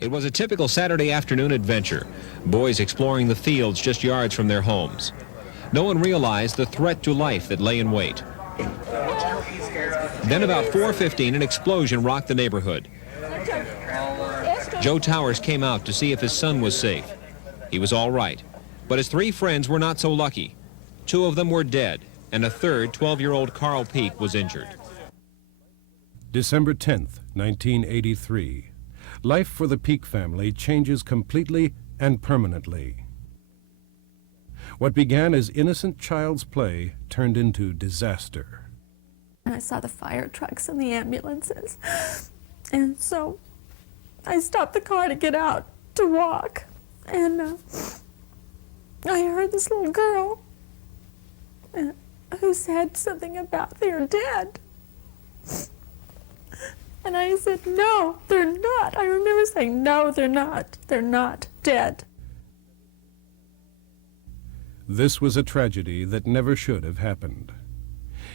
It was a typical Saturday afternoon adventure, boys exploring the fields just yards from their homes. No one realized the threat to life that lay in wait. Then about 4:15, an explosion rocked the neighborhood. Joe Towers came out to see if his son was safe. He was all right, but his three friends were not so lucky. Two of them were dead, and a third, 12-year-old Carl Peake, was injured. December 10th, 1983. Life for the Peake family changes completely and permanently. What began as innocent child's play turned into disaster. I saw the fire trucks and the ambulances, and so I stopped the car to get out to walk, and I heard this little girl who said something about they're dead. And I said, no, they're not. I remember saying, no, they're not. They're not dead. This was a tragedy that never should have happened.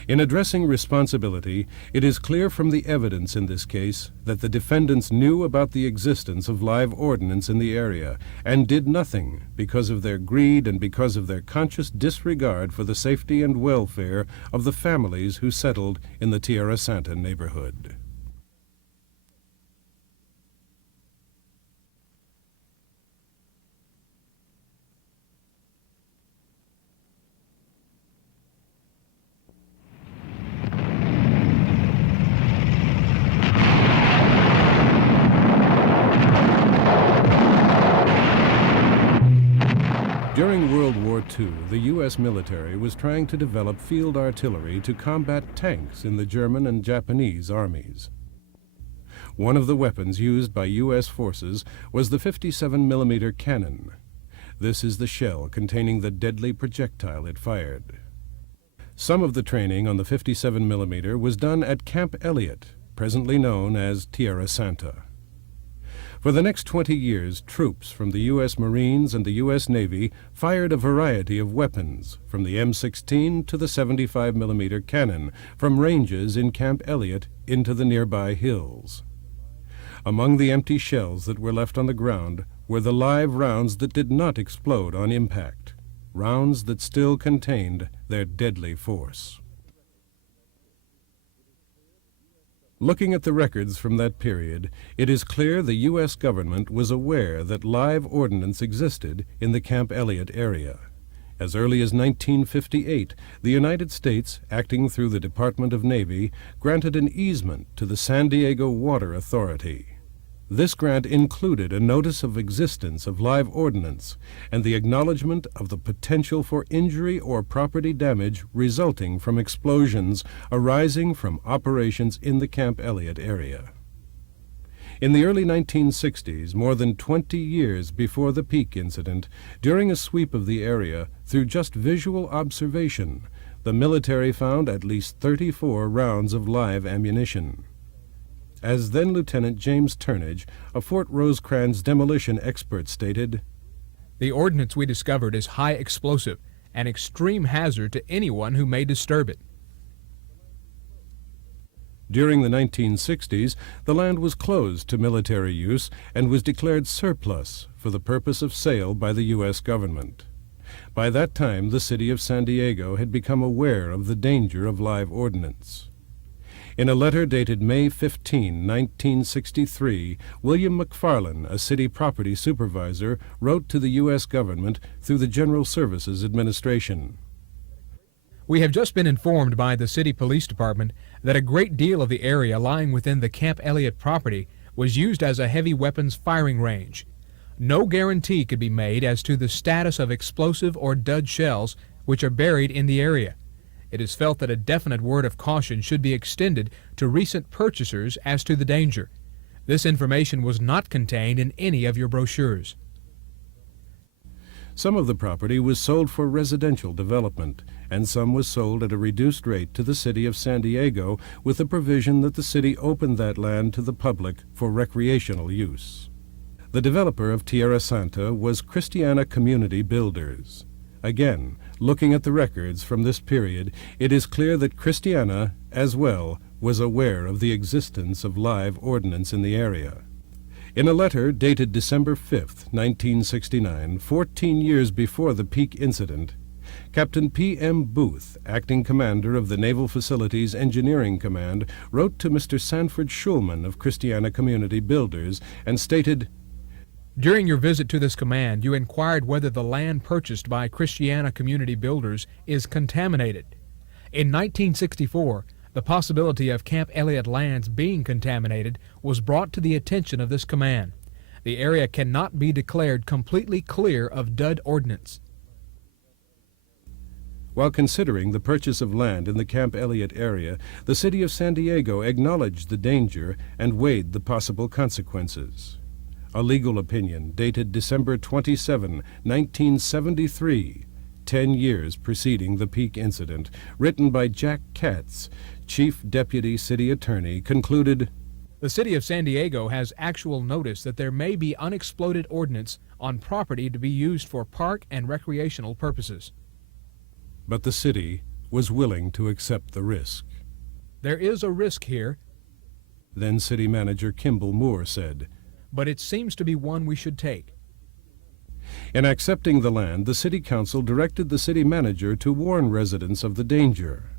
In addressing responsibility, it is clear from the evidence in this case that the defendants knew about the existence of live ordnance in the area and did nothing because of their greed and because of their conscious disregard for the safety and welfare of the families who settled in the Tierrasanta neighborhood. During World War II, the U.S. military was trying to develop field artillery to combat tanks in the German and Japanese armies. One of the weapons used by U.S. forces was the 57-millimeter cannon. This is the shell containing the deadly projectile it fired. Some of the training on the 57-millimeter was done at Camp Elliott, presently known as Tierrasanta. For the next 20 years, troops from the U.S. Marines and the U.S. Navy fired a variety of weapons, from the M16 to the 75-millimeter cannon, from ranges in Camp Elliott into the nearby hills. Among the empty shells that were left on the ground were the live rounds that did not explode on impact, rounds that still contained their deadly force. Looking at the records from that period, it is clear the U.S. government was aware that live ordnance existed in the Camp Elliott area. As early as 1958, the United States, acting through the Department of Navy, granted an easement to the San Diego Water Authority. This grant included a notice of existence of live ordnance and the acknowledgement of the potential for injury or property damage resulting from explosions arising from operations in the Camp Elliott area. In the early 1960s, more than 20 years before the Peake incident, during a sweep of the area through just visual observation, the military found at least 34 rounds of live ammunition. As then-Lieutenant James Turnage, a Fort Rosecrans demolition expert, stated, "The ordnance we discovered is high explosive, an extreme hazard to anyone who may disturb it." During the 1960s, the land was closed to military use and was declared surplus for the purpose of sale by the U.S. government. By that time, the city of San Diego had become aware of the danger of live ordnance. In a letter dated May 15, 1963, William McFarland, a city property supervisor, wrote to the U.S. government through the General Services Administration. "We have just been informed by the city police department that a great deal of the area lying within the Camp Elliott property was used as a heavy weapons firing range. No guarantee could be made as to the status of explosive or dud shells which are buried in the area. It is felt that a definite word of caution should be extended to recent purchasers as to the danger. This information was not contained in any of your brochures." Some of the property was sold for residential development, and some was sold at a reduced rate to the city of San Diego with the provision that the city opened that land to the public for recreational use. The developer of Tierrasanta was Christiana Community Builders. Again, looking at the records from this period, it is clear that Christiana, as well, was aware of the existence of live ordnance in the area. In a letter dated December 5, 1969, 14 years before the Peake incident, Captain P.M. Booth, acting commander of the Naval Facilities Engineering Command, wrote to Mr. Sanford Schulman of Christiana Community Builders and stated, During your visit to this command, you inquired whether the land purchased by Christiana Community Builders is contaminated. In 1964, the possibility of Camp Elliott lands being contaminated was brought to the attention of this command. The area cannot be declared completely clear of dud ordinance. While considering the purchase of land in the Camp Elliott area, the city of San Diego acknowledged the danger and weighed the possible consequences. A legal opinion dated December 27, 1973, 10 years preceding the Peake incident, written by Jack Katz, Chief Deputy City Attorney, concluded, The city of San Diego has actual notice that there may be unexploded ordnance on property to be used for park and recreational purposes. but the city was willing to accept the risk. There is a risk here, Then City Manager Kimball Moore said, but it seems to be one we should take. in accepting the land, the City Council directed the city manager to warn residents of the danger.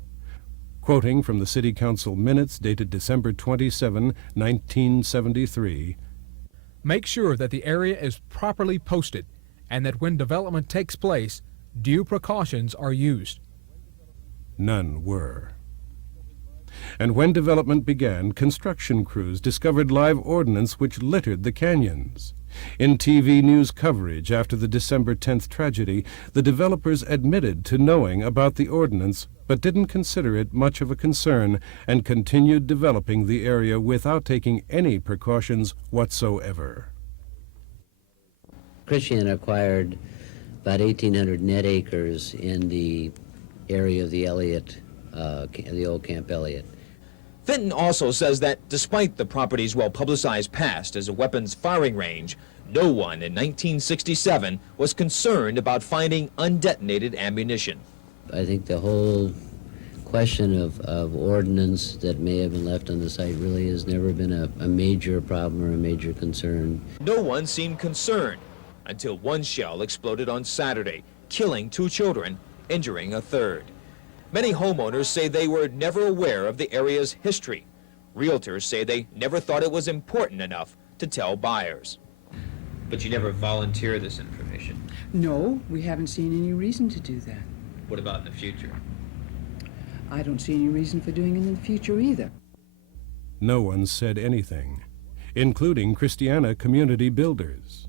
Quoting from the City Council minutes dated December 27, 1973, Make sure that the area is properly posted and that when development takes place, due precautions are used. none were. And when development began, construction crews discovered live ordnance which littered the canyons. In TV news coverage after the December 10th tragedy, the developers admitted to knowing about the ordnance but didn't consider it much of a concern and continued developing the area without taking any precautions whatsoever. Christiana acquired about 1,800 net acres in the area of the Elliott, the old Camp Elliott. Fenton also says that despite the property's well-publicized past as a weapons firing range, no one in 1967 was concerned about finding undetonated ammunition. I think the whole question of ordnance that may have been left on the site really has never been a major problem or a major concern. No one seemed concerned until one shell exploded on Saturday, killing 2 children, injuring a third. Many homeowners say they were never aware of the area's history. Realtors say they never thought it was important enough to tell buyers. But you never volunteer this information. No, we haven't seen any reason to do that. What about in the future? I don't see any reason for doing it in the future either. No one said anything, including Christiana Community Builders.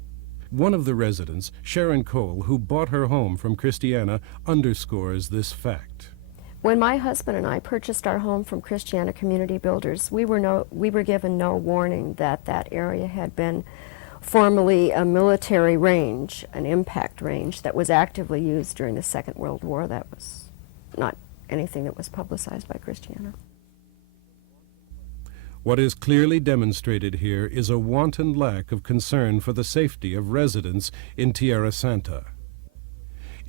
One of the residents, Sharon Cole, who bought her home from Christiana, underscores this fact. When my husband and I purchased our home from Christiana Community Builders, we were given no warning that that area had been formerly a military range, an impact range that was actively used during the Second World War. That was not anything that was publicized by Christiana. What is clearly demonstrated here is a wanton lack of concern for the safety of residents in Tierrasanta.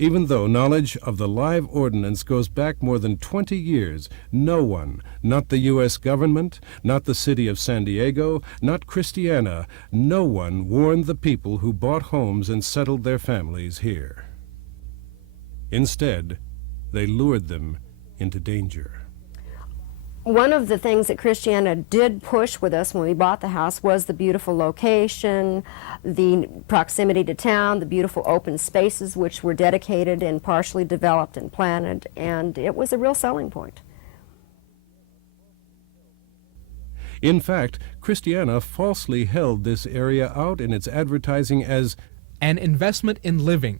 Even though knowledge of the live ordnance goes back more than 20 years, no one, not the U.S. government, not the city of San Diego, not Christiana, no one warned the people who bought homes and settled their families here. Instead, they lured them into danger. One of the things that Christiana did push with us when we bought the house was the beautiful location, the proximity to town, the beautiful open spaces which were dedicated and partially developed and planted, and it was a real selling point. In fact, Christiana falsely held this area out in its advertising as An investment in living.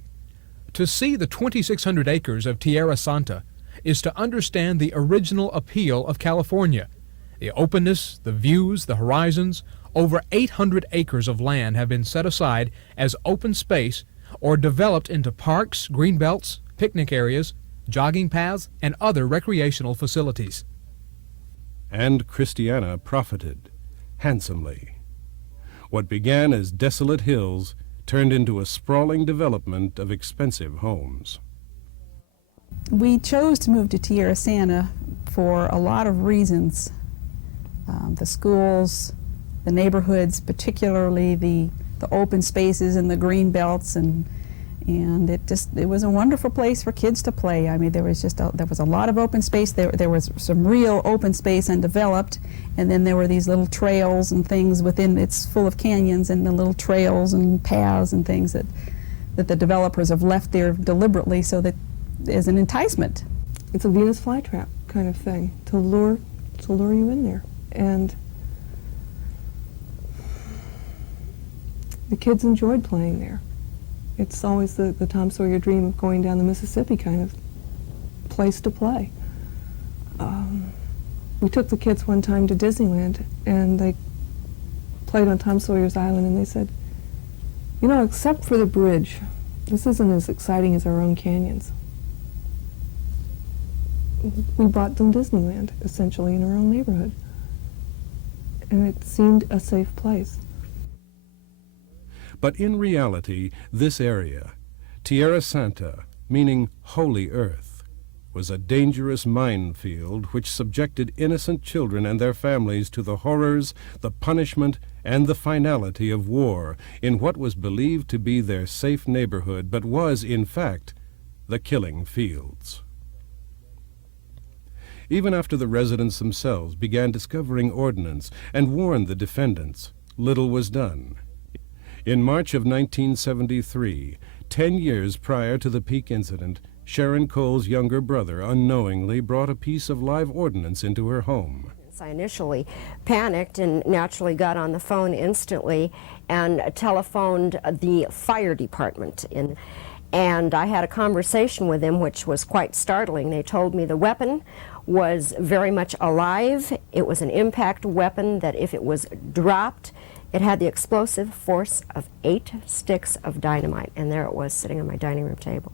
To see the 2,600 acres of Tierrasanta is to understand the original appeal of California. The openness, the views, the horizons. Over 800 acres of land have been set aside as open space or developed into parks, green belts, picnic areas, jogging paths, and other recreational facilities. and Christiana profited handsomely. What began as desolate hills turned into a sprawling development of expensive homes. We chose to move to Tierrasanta for a lot of reasons. The schools, the neighborhoods, particularly the open spaces and the green belts, and it was a wonderful place for kids to play. I mean, there was a lot of open space. There was some real open space undeveloped, and then there were these little trails and things within. It's full of canyons and the little trails and paths and things that the developers have left there deliberately so that as an enticement. It's a Venus flytrap kind of thing to lure you in there, and the kids enjoyed playing there. It's always the Tom Sawyer dream of going down the Mississippi kind of place to play. We took the kids one time to Disneyland, and they played on Tom Sawyer's Island, and they said, you know, except for the bridge, this isn't as exciting as our own canyons. We bought them Disneyland, essentially, in our own neighborhood. And it seemed a safe place. But in reality, this area, Tierrasanta, meaning holy earth, was a dangerous minefield which subjected innocent children and their families to the horrors, the punishment, and the finality of war in what was believed to be their safe neighborhood, but was, in fact, the killing fields. Even after the residents themselves began discovering ordnance and warned the defendants, little was done. In March of 1973, 10 years prior to the Peake incident, Sharon Cole's younger brother unknowingly brought a piece of live ordnance into her home. I initially panicked and naturally got on the phone instantly and telephoned the fire department. And I had a conversation with them which was quite startling. They told me the weapon was very much alive. It was an impact weapon that if it was dropped, it had the explosive force of 8 sticks of dynamite, and there it was sitting on my dining room table.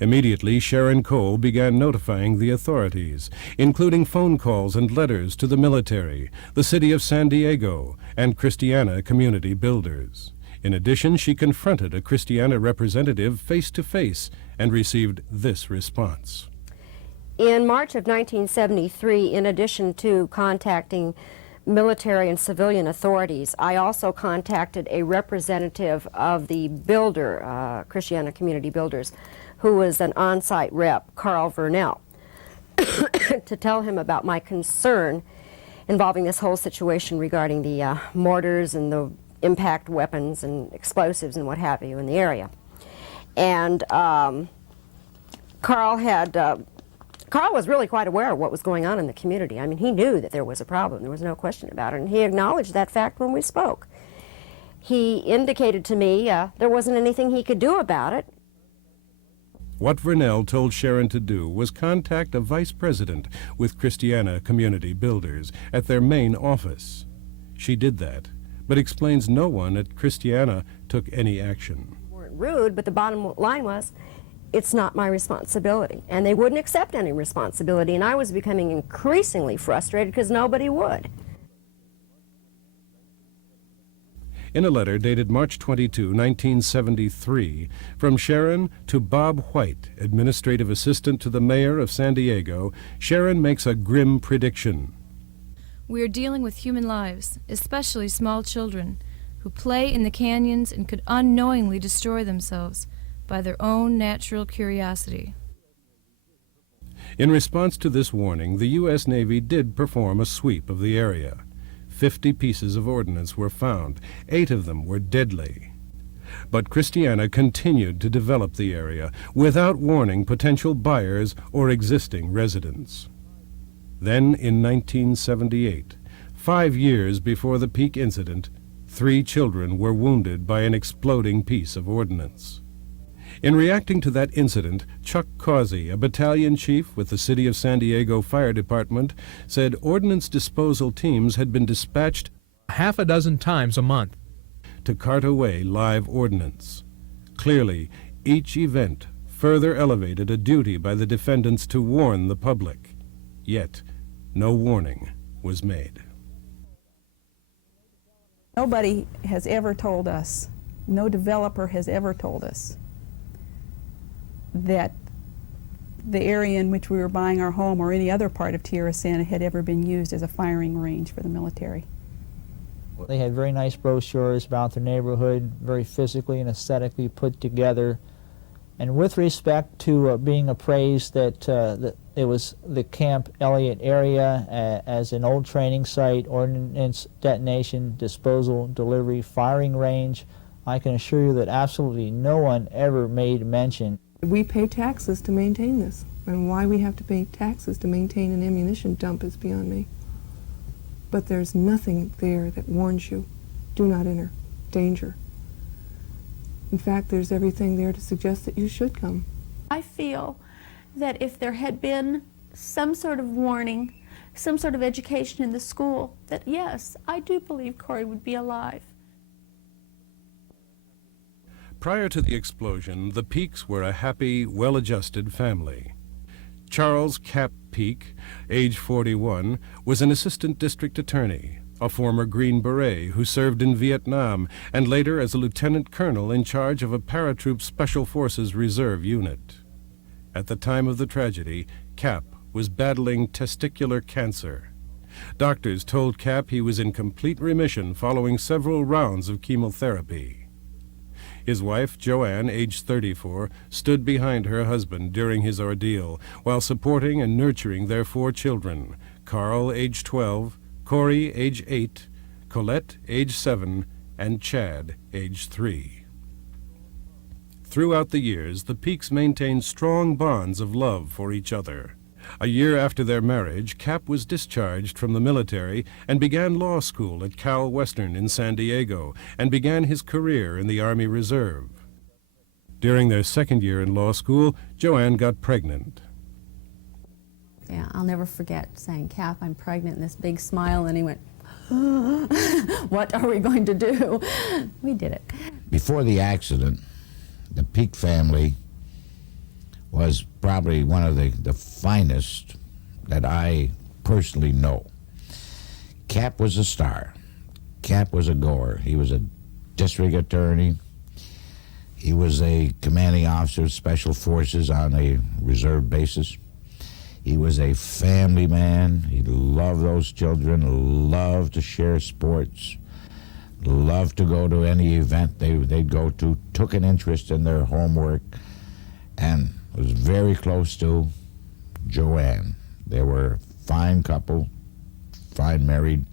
Immediately, Sharon Cole began notifying the authorities, including phone calls and letters to the military, the city of San Diego, and Christiana community builders. In addition, she confronted a Christiana representative face-to-face and received this response. In March of 1973, in addition to contacting military and civilian authorities, I also contacted a representative of the builder, Christiana Community Builders, who was an on-site rep, Carl Vernell, to tell him about my concern involving this whole situation regarding the mortars and the impact weapons and explosives and what have you in the area. And Carl was really quite aware of what was going on in the community. I mean, he knew that there was a problem. There was no question about it, and he acknowledged that fact when we spoke. He indicated to me there wasn't anything he could do about it. What Vernell told Sharon to do was contact a vice president with Christiana Community Builders at their main office. She did that, but explains no one at Christiana took any action. They weren't rude, but the bottom line was, it's not my responsibility. And they wouldn't accept any responsibility, and I was becoming increasingly frustrated because nobody would. In a letter dated March 22, 1973, from Sharon to Bob White, administrative assistant to the mayor of San Diego, Sharon makes a grim prediction. We are dealing with human lives, especially small children, who play in the canyons and could unknowingly destroy themselves by their own natural curiosity. In response to this warning, the U.S. Navy did perform a sweep of the area. 50 pieces of ordnance were found. 8 of them were deadly. But Christiana continued to develop the area without warning potential buyers or existing residents. Then, in 1978, 5 years before the Peake incident, 3 children were wounded by an exploding piece of ordnance. In reacting to that incident, Chuck Causey, a battalion chief with the City of San Diego Fire Department, said ordnance disposal teams had been dispatched half a dozen times a month to cart away live ordnance. Clearly, each event further elevated a duty by the defendants to warn the public. Yet, no warning was made. Nobody has ever told us, no developer has ever told us that the area in which we were buying our home or any other part of Tierrasanta had ever been used as a firing range for the military. They had very nice brochures about their neighborhood, very physically and aesthetically put together. And with respect to being appraised that it was the Camp Elliott area as an old training site, ordnance detonation, disposal, delivery, firing range, I can assure you that absolutely no one ever made mention. We pay taxes to maintain this, and why we have to pay taxes to maintain an ammunition dump is beyond me. But there's nothing there that warns you, do not enter, danger. In fact, there's everything there to suggest that you should come. I feel that if there had been some sort of warning, some sort of education in the school, that yes, I do believe Corey would be alive. Prior to the explosion, the Peakes were a happy, well-adjusted family. Charles Cap Peake, age 41, was an assistant district attorney, a former Green Beret who served in Vietnam and later as a lieutenant colonel in charge of a paratroop Special Forces Reserve unit. At the time of the tragedy, Cap was battling testicular cancer. Doctors told Cap he was in complete remission following several rounds of chemotherapy. His wife, Joanne, age 34, stood behind her husband during his ordeal while supporting and nurturing their 4 children, Carl, age 12, Corey, age 8, Colette, age 7, and Chad, age 3. Throughout the years, the Peakes maintained strong bonds of love for each other. A year after their marriage, Cap was discharged from the military and began law school at Cal Western in San Diego and began his career in the Army Reserve. During their second year in law school, Joanne got pregnant. Yeah, I'll never forget saying, "Cap, I'm pregnant," and this big smile, and he went, "What are we going to do?" We did it. Before the accident, the Peake family was probably one of the finest that I personally know. Cap was a star. Cap was a goer. He was a district attorney. He was a commanding officer of Special Forces on a reserve basis. He was a family man. He loved those children, loved to share sports, loved to go to any event they'd go to, took an interest in their homework, and was very close to Joanne. They were a fine couple, fine married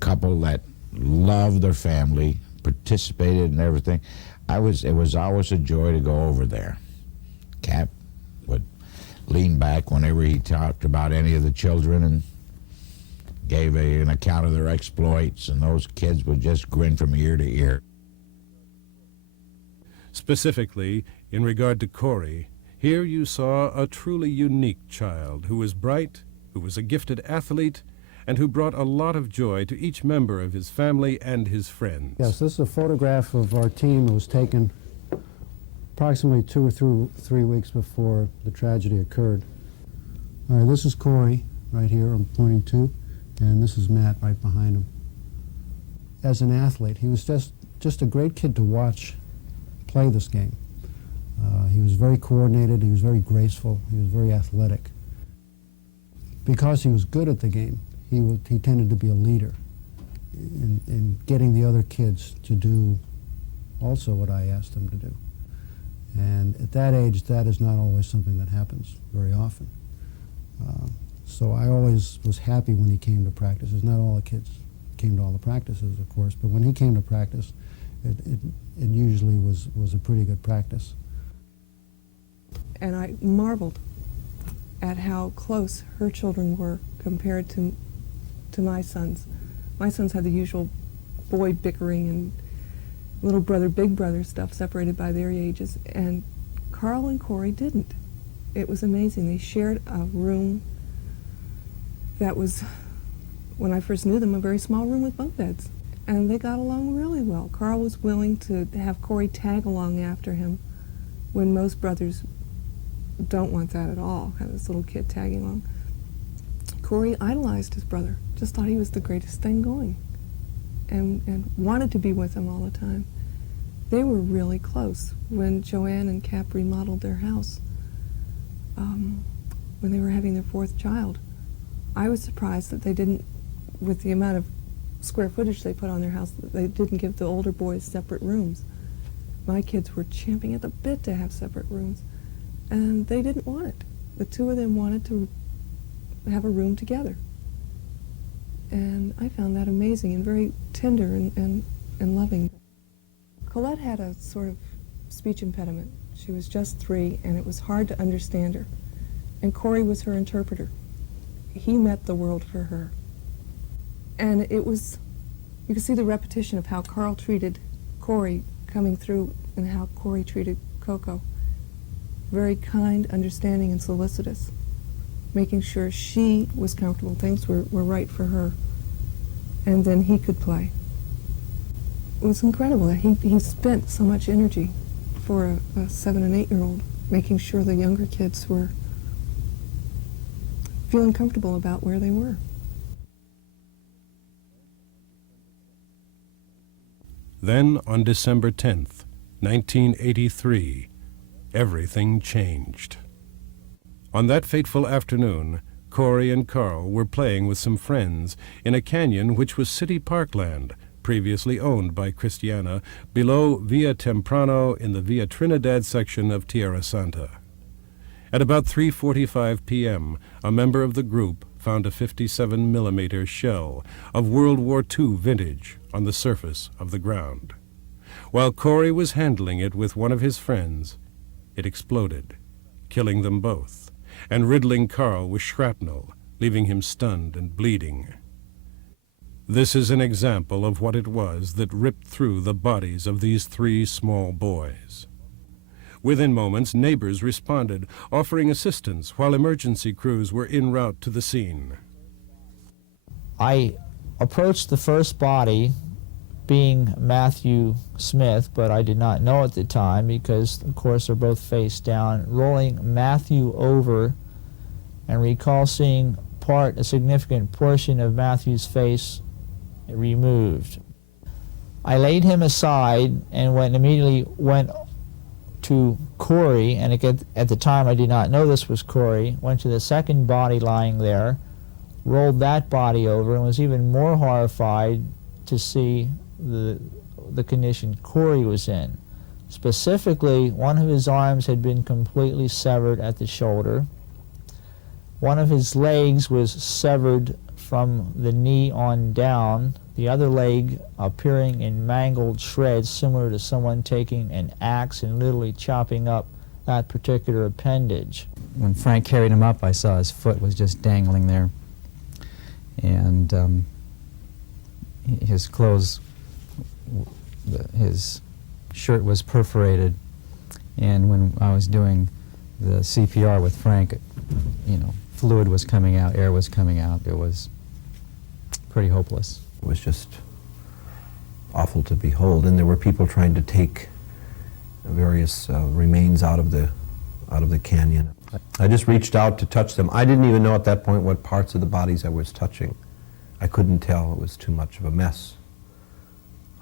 couple that loved their family, participated in everything. It was always a joy to go over there. Cap would lean back whenever he talked about any of the children and gave an account of their exploits, and those kids would just grin from ear to ear. Specifically, in regard to Corey, here you saw a truly unique child who was bright, who was a gifted athlete, and who brought a lot of joy to each member of his family and his friends. Yes, this is a photograph of our team that was taken approximately 2 or 3 weeks before the tragedy occurred. All right, this is Corey right here I'm pointing to, and this is Matt right behind him. As an athlete, he was just a great kid to watch play this game. He was very coordinated, he was very graceful, he was very athletic. Because he was good at the game, he tended to be a leader in getting the other kids to do also what I asked them to do. And at that age, that is not always something that happens very often. So I always was happy when he came to practices. Not all the kids came to all the practices, of course, but when he came to practice, it usually was a pretty good practice. And I marveled at how close her children were compared to my sons. My sons had the usual boy bickering and little brother, big brother stuff separated by their ages, and Carl and Corey didn't. It was amazing. They shared a room that was, when I first knew them, a very small room with bunk beds. And they got along really well. Carl was willing to have Corey tag along after him when most brothers don't want that at all, have this little kid tagging along. Corey idolized his brother, just thought he was the greatest thing going, and wanted to be with him all the time. They were really close when Joanne and Cap remodeled their house. when they were having their 4th child. I was surprised that they didn't, with the amount of square footage they put on their house, they didn't give the older boys separate rooms. My kids were champing at the bit to have separate rooms, and they didn't want it. The 2 of them wanted to have a room together. And I found that amazing and very tender and loving. Colette had a sort of speech impediment. She was just 3, and it was hard to understand her. And Corey was her interpreter. He met the world for her. And it was, you could see the repetition of how Carl treated Corey coming through and how Corey treated Coco. Very kind, understanding, and solicitous, making sure she was comfortable, things were right for her, and then he could play. It was incredible that he spent so much energy for a 7 and 8-year-old, making sure the younger kids were feeling comfortable about where they were. Then, on December 10th, 1983, everything changed. On that fateful afternoon, Corey and Carl were playing with some friends in a canyon which was city parkland, previously owned by Christiana, below Via Temprano in the Via Trinidad section of Tierrasanta. At about 3:45 p.m., a member of the group found a 57mm shell of World War II vintage on the surface of the ground. While Corey was handling it with one of his friends, it exploded, killing them both, and riddling Carl with shrapnel, leaving him stunned and bleeding. This is an example of what it was that ripped through the bodies of these 3 small boys. Within moments, neighbors responded, offering assistance while emergency crews were en route to the scene. I approached the first body, being Matthew Smith, but I did not know at the time because, of course, they're both face down, rolling Matthew over, and recall seeing a significant portion of Matthew's face removed. I laid him aside and immediately went to Corey, and at the time I did not know this was Corey, went to the second body lying there, rolled that body over, and was even more horrified to see the condition Corey was in. Specifically, one of his arms had been completely severed at the shoulder. One of his legs was severed from the knee on down, the other leg appearing in mangled shreds, similar to someone taking an axe and literally chopping up that particular appendage. When Frank carried him up, I saw his foot was just dangling there, and his clothes, his shirt was perforated, and when I was doing the CPR with Frank, fluid was coming out, air was coming out. It was pretty hopeless. It was just awful to behold, and there were people trying to take various remains out of the canyon. I just reached out to touch them. I didn't even know at that point what parts of the bodies I was touching. I couldn't tell. It was too much of a mess.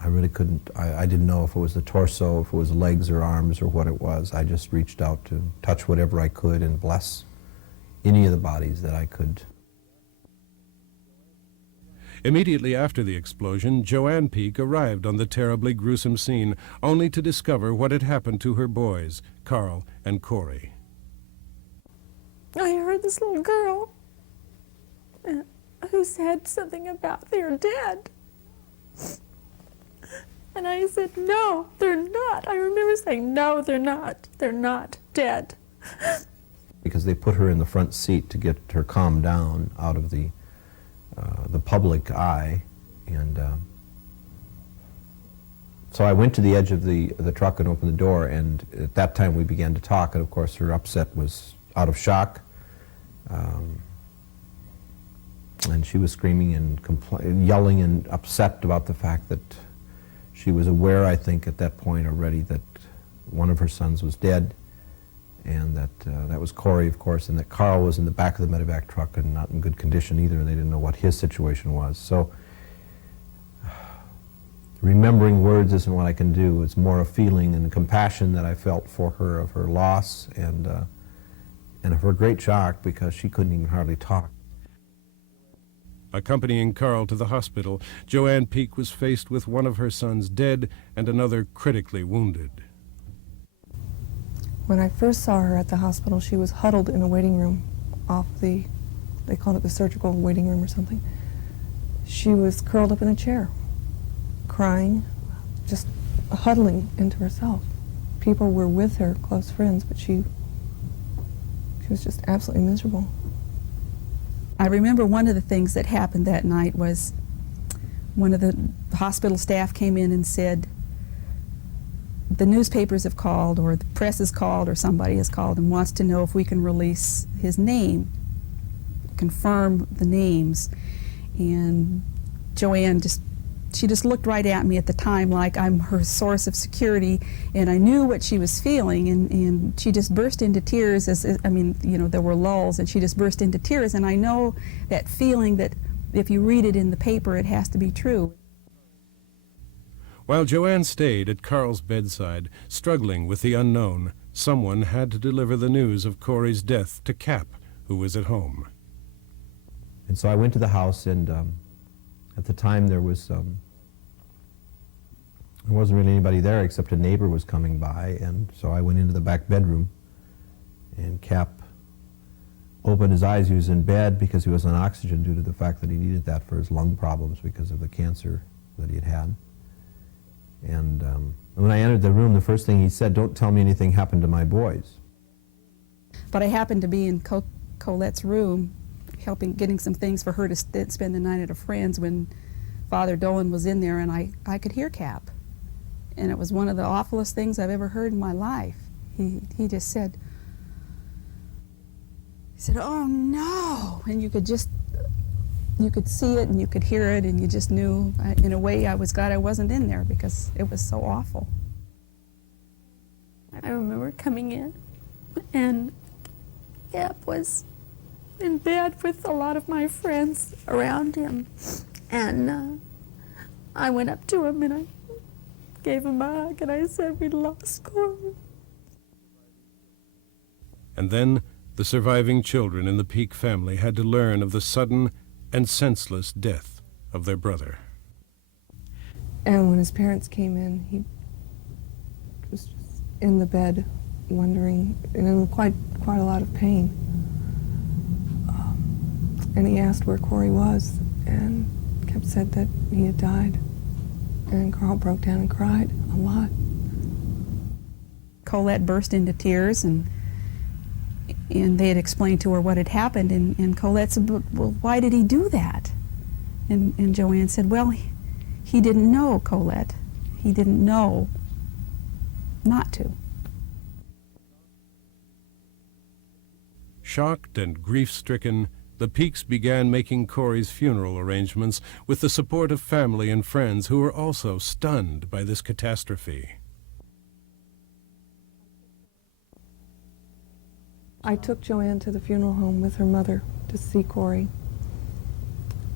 I really couldn't. I didn't know if it was the torso, if it was legs or arms or what it was. I just reached out to touch whatever I could and bless any of the bodies that I could. Immediately after the explosion, Joanne Peake arrived on the terribly gruesome scene, only to discover what had happened to her boys, Carl and Corey. I heard this little girl who said something about they're dead. And I said, no, they're not. I remember saying, no, they're not. They're not dead. Because they put her in the front seat to get her calmed down out of the public eye, and so I went to the edge of the truck and opened the door, and at that time we began to talk, and of course her upset was out of shock, and she was screaming and yelling and upset about the fact that she was aware, I think, at that point already that one of her sons was dead, and that was Corey, of course, and that Carl was in the back of the medevac truck and not in good condition either, and they didn't know what his situation was. So remembering words isn't what I can do. It's more a feeling and compassion that I felt for her of her loss, and and of her great shock because she couldn't even hardly talk. Accompanying Carl to the hospital, Joanne Peake was faced with one of her sons dead and another critically wounded. When I first saw her at the hospital, she was huddled in a waiting room off they called it the surgical waiting room or something. She was curled up in a chair, crying, just huddling into herself. People were with her, close friends, but she was just absolutely miserable. I remember one of the things that happened that night was one of the hospital staff came in and said, the newspapers have called, or the press has called, or somebody has called and wants to know if we can release his name, confirm the names. And Joanne she just looked right at me at the time like I'm her source of security, and I knew what she was feeling, and she just burst into tears I mean, you know, there were lulls, and she just burst into tears, and I know that feeling that if you read it in the paper, it has to be true. While Joanne stayed at Carl's bedside, struggling with the unknown, someone had to deliver the news of Corey's death to Cap, who was at home. And so I went to the house, and at the time there wasn't really anybody there except a neighbor was coming by, and so I went into the back bedroom, and Cap opened his eyes. He was in bed because he was on oxygen due to the fact that he needed that for his lung problems because of the cancer that he had had. And when I entered the room, the first thing he said, "Don't tell me anything happened to my boys." But I happened to be in Colette's room getting some things for her to spend the night at a friend's when Father Dolan was in there, and I could hear Cap. And it was one of the awfulest things I've ever heard in my life. He just said, "Oh no," and you could see it and you could hear it, and you just knew, in a way, I was glad I wasn't in there because it was so awful. I remember coming in, and Cap was in bed with a lot of my friends around him, and I went up to him and I gave him a hug, and I said, "We lost Corey." And then the surviving children in the Peake family had to learn of the sudden and senseless death of their brother. And when his parents came in, he was just in the bed, wondering, and in quite a lot of pain. And he asked where Corey was, and Cap said that he had died. And Carl broke down and cried a lot. Colette burst into tears, and they had explained to her what had happened, and Colette said, "Well, why did he do that?" And Joanne said, "Well, he didn't know, Colette. He didn't know not to." Shocked and grief-stricken, the Peakes began making Corey's funeral arrangements with the support of family and friends who were also stunned by this catastrophe. I took Joanne to the funeral home with her mother to see Corey.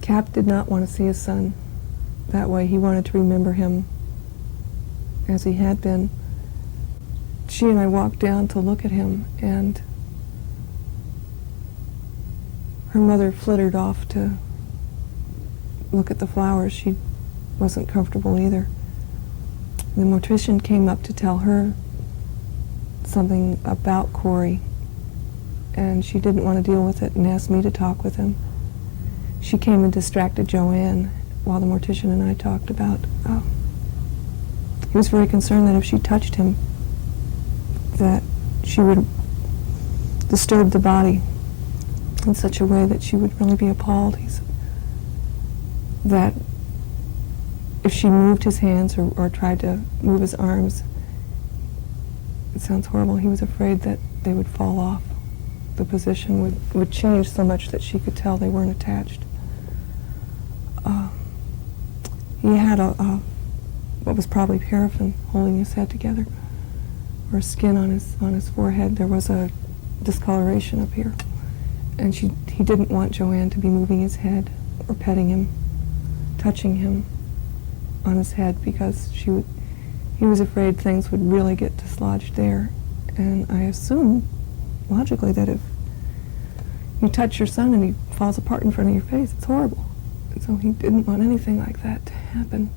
Cap did not want to see his son that way. He wanted to remember him as he had been. She and I walked down to look at him, and her mother flittered off to look at the flowers. She wasn't comfortable either. The mortician came up to tell her something about Corey, and she didn't want to deal with it and asked me to talk with him. She came and distracted Joanne while the mortician and I talked about, he was very concerned that if she touched him, that she would disturb the body in such a way that she would really be appalled. He said that if she moved his hands or tried to move his arms, it sounds horrible, he was afraid that they would fall off. The position would change so much that she could tell they weren't attached. He had what was probably paraffin holding his head together, or skin on his forehead. There was a discoloration up here, and he didn't want Joanne to be moving his head or petting him, touching him on his head, because he was afraid things would really get dislodged there. And I assume, logically, that if You touch your son and he falls apart in front of your face. It's horrible. And so he didn't want anything like that to happen.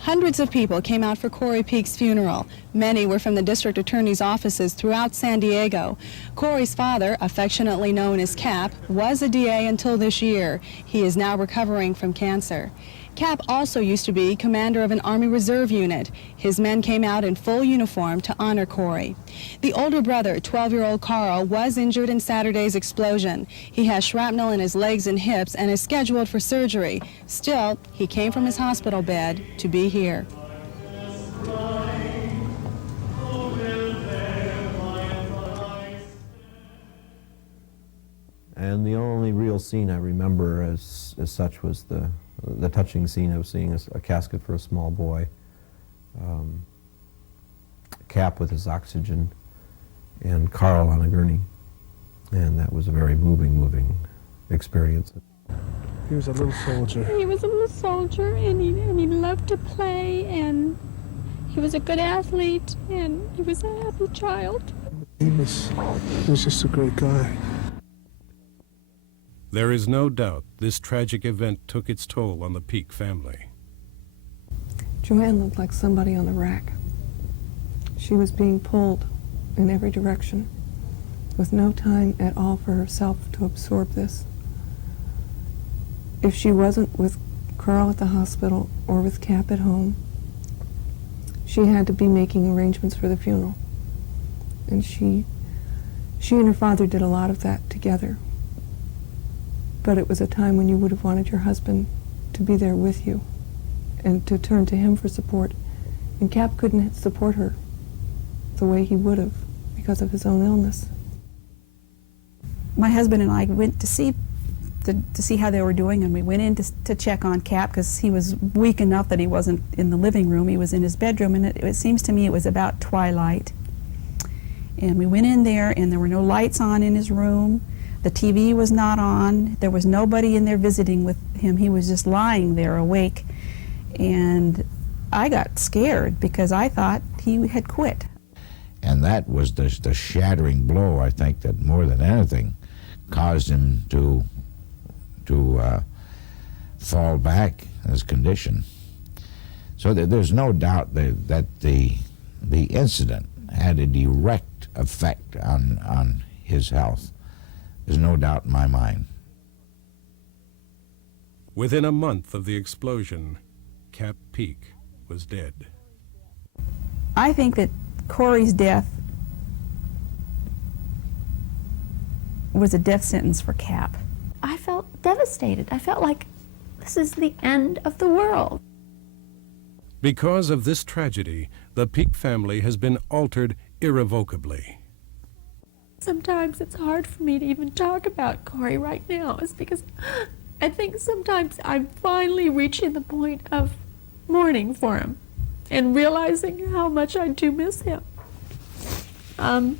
Hundreds of people came out for Corey Peake's funeral. Many were from the district attorney's offices throughout San Diego. Corey's father, affectionately known as Cap, was a DA until this year. He is now recovering from cancer. Cap also used to be commander of an Army Reserve unit. His men came out in full uniform to honor Corey. The older brother, 12-year-old Carl, was injured in Saturday's explosion. He has shrapnel in his legs and hips and is scheduled for surgery. Still, he came from his hospital bed to be here. And the only real scene I remember as such was the touching scene of seeing a casket for a small boy, Cap with his oxygen, and Carl on a gurney. And that was a very moving experience. He was a little soldier. He was a little soldier, and he loved to play, and he was a good athlete, and he was a happy child. He was just a great guy. There is no doubt this tragic event took its toll on the Peake family. Joanne looked like somebody on the rack. She was being pulled in every direction, with no time at all for herself to absorb this. If she wasn't with Carl at the hospital or with Cap at home, she had to be making arrangements for the funeral. And she and her father did a lot of that together. But it was a time when you would have wanted your husband to be there with you and to turn to him for support. And Cap couldn't support her the way he would have because of his own illness. My husband and I went to see how they were doing, and we went in to check on Cap because he was weak enough that he wasn't in the living room. He was in his bedroom, and it seems to me it was about twilight. And we went in there, and there were no lights on in his room. The TV was not on. There was nobody in there visiting with him. He was just lying there awake. And I got scared because I thought he had quit. And that was the shattering blow, I think, that more than anything caused him to fall back in his condition. So there's no doubt that the incident had a direct effect on his health. There's no doubt in my mind. Within a month of the explosion, Cap Peake was dead. I think that Corey's death was a death sentence for Cap. I felt devastated. I felt like this is the end of the world. Because of this tragedy, the Peake family has been altered irrevocably. Sometimes it's hard for me to even talk about Corey right now. It's because I think sometimes I'm finally reaching the point of mourning for him and realizing how much I do miss him. I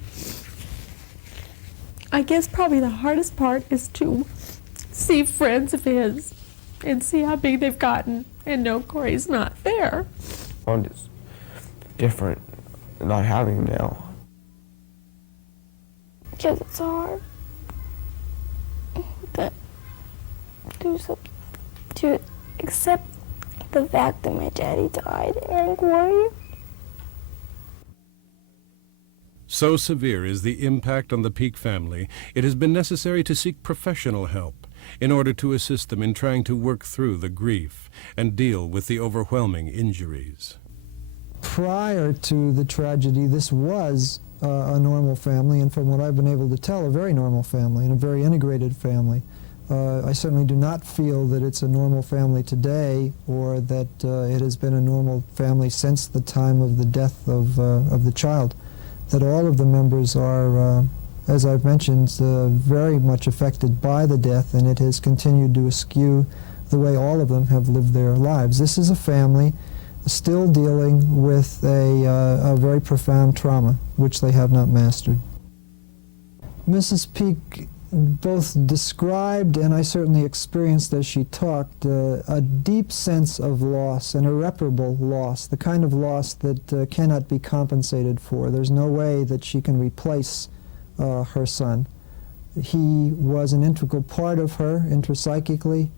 guess probably the hardest part is to see friends of his and see how big they've gotten and know Corey's not there. It's different not having him now. Because it's hard to do something, to accept the fact that my daddy died and Corey. So severe is the impact on the Peake family, it has been necessary to seek professional help in order to assist them in trying to work through the grief and deal with the overwhelming injuries. Prior to the tragedy, this was a normal family, and from what I've been able to tell, a very normal family and a very integrated family. I certainly do not feel that it's a normal family today or that it has been a normal family since the time of the death of the child. That all of the members are, as I've mentioned, very much affected by the death, and it has continued to eschew the way all of them have lived their lives. This is a family still dealing with a very profound trauma, which they have not mastered. Mrs. Peake both described and I certainly experienced as she talked a deep sense of loss, an irreparable loss, the kind of loss that cannot be compensated for. There's no way that she can replace her son. He was an integral part of her intrapsychically.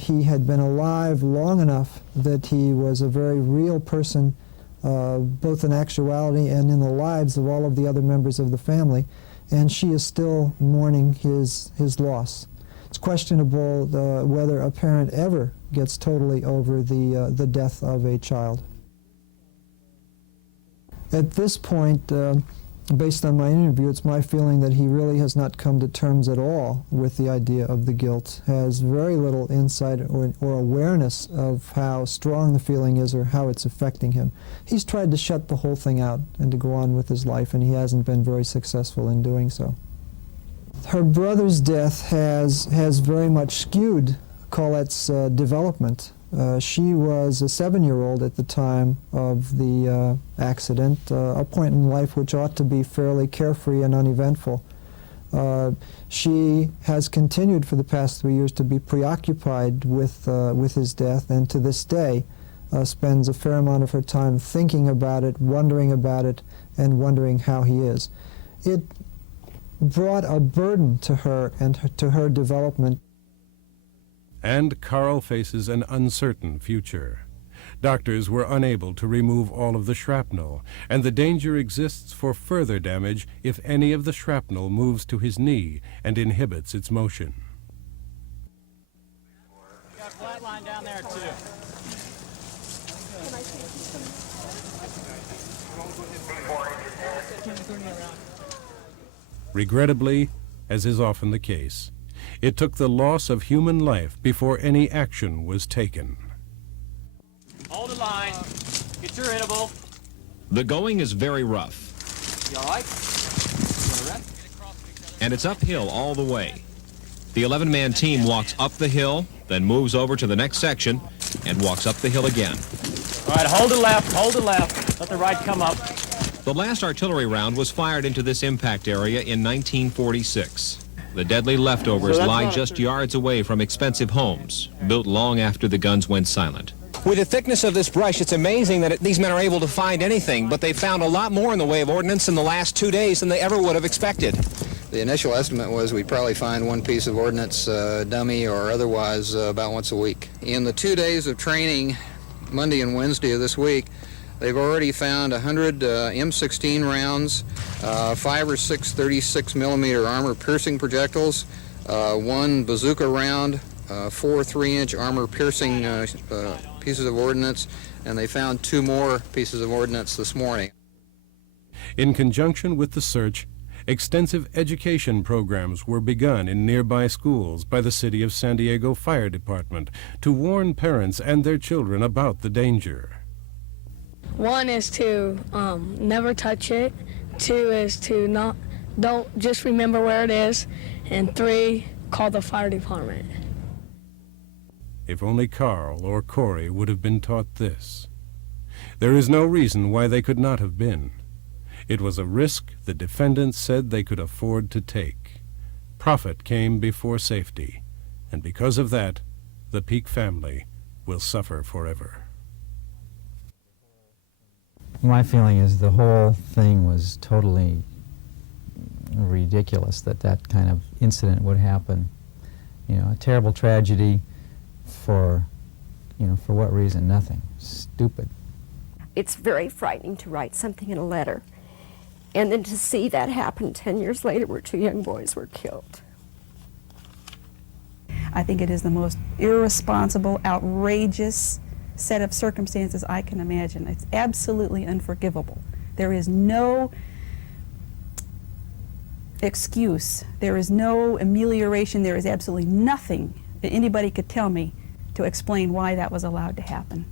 He had been alive long enough that he was a very real person, both in actuality and in the lives of all of the other members of the family, and she is still mourning his loss. It's questionable whether a parent ever gets totally over the death of a child. At this point, based on my interview, it's my feeling that he really has not come to terms at all with the idea of the guilt, has very little insight or awareness of how strong the feeling is or how it's affecting him. He's tried to shut the whole thing out and to go on with his life, and he hasn't been very successful in doing so. Her brother's death has very much skewed Colette's development. She was a 7-year-old at the time of the accident, a point in life which ought to be fairly carefree and uneventful. She has continued for the past 3 years to be preoccupied with his death, and to this day spends a fair amount of her time thinking about it, wondering about it, and wondering how he is. It brought a burden to her and to her development. And Carl faces an uncertain future. Doctors were unable to remove all of the shrapnel, and the danger exists for further damage if any of the shrapnel moves to his knee and inhibits its motion. You got a flat line down there too. Regrettably, as is often the case, it took the loss of human life before any action was taken. Hold the line. Get your interval. The going is very rough. You all right? You want to rest? And it's uphill all the way. The 11-man team walks up the hill, then moves over to the next section and walks up the hill again. All right, hold the left, hold the left. Let the right come up. The last artillery round was fired into this impact area in 1946. The deadly leftovers lie just yards away from expensive homes, built long after the guns went silent. With the thickness of this brush, it's amazing that these men are able to find anything, but they found a lot more in the way of ordnance in the last 2 days than they ever would have expected. The initial estimate was we'd probably find one piece of ordnance, dummy or otherwise, about once a week. In the 2 days of training, Monday and Wednesday of this week, they've already found 100 M16 rounds, 5 or 6 36mm armor-piercing projectiles, 1 bazooka round, 4 3-inch armor-piercing pieces of ordnance, and they found 2 more pieces of ordnance this morning. In conjunction with the search, extensive education programs were begun in nearby schools by the City of San Diego Fire Department to warn parents and their children about the danger. 1 is to never touch it. 2 is to don't just remember where it is. And 3, call the fire department. If only Carl or Corey would have been taught this. There is no reason why they could not have been. It was a risk the defendants said they could afford to take. Profit came before safety, and because of that, the Peake family will suffer forever. My feeling is the whole thing was totally ridiculous that that kind of incident would happen. You know, a terrible tragedy for what reason? Nothing. Stupid. It's very frightening to write something in a letter and then to see that happen 10 years later where 2 young boys were killed. I think it is the most irresponsible, outrageous set of circumstances I can imagine. It's absolutely unforgivable. There is no excuse. There is no amelioration. There is absolutely nothing that anybody could tell me to explain why that was allowed to happen.